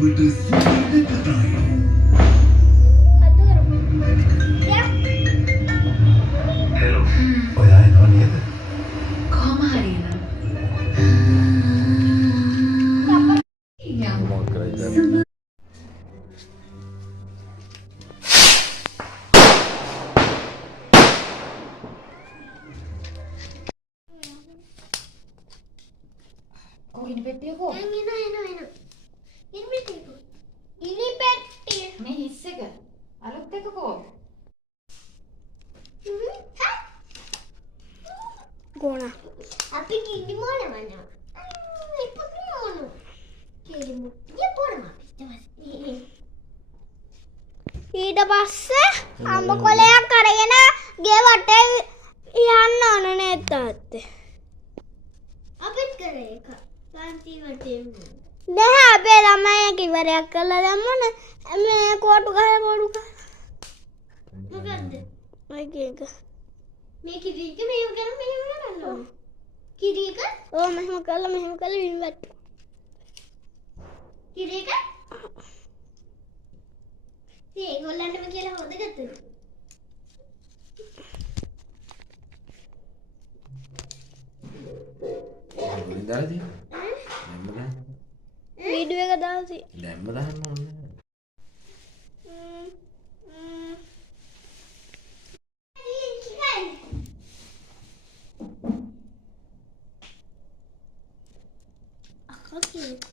කිරීමට සුදුසුකතායි. හෙලෝ. ඔයා එනව නේද? කොහොම හරි එනවා. ඉනි පෙට්ටියකෝ ඉනි පෙට්ටිය මේ හිස් එක අලුත් එකකෝ ගෝන අපි කිරි මොන වනවා ඉපපු මොන කිරි මුට්ටිය පොරම ඊට පස්සේ අම්බ කොලයක් අරගෙන ගේ වටේ යන්න ඕන නේද තාත්තේ අපිත් කරේ එක පන්ති වටේ නෑ අපේ ළමයි කිවරයක් කරලා දැම්මොන මේ කෝටු ගහලා බෝඩු ගහලා මොකද්ද මේක මේ කිරික මෙහෙම කරලා මෙහෙම කරන්න කිරික ඔව් මෙහෙම කරලා බිම් වැට්ටු කිරික ඒගොල්ලන්ටම කියලා හොදගත්තද දාදී වීඩියෝ එක දාලා දැම්ම දාන්න ඕනේ. අක්කා කීක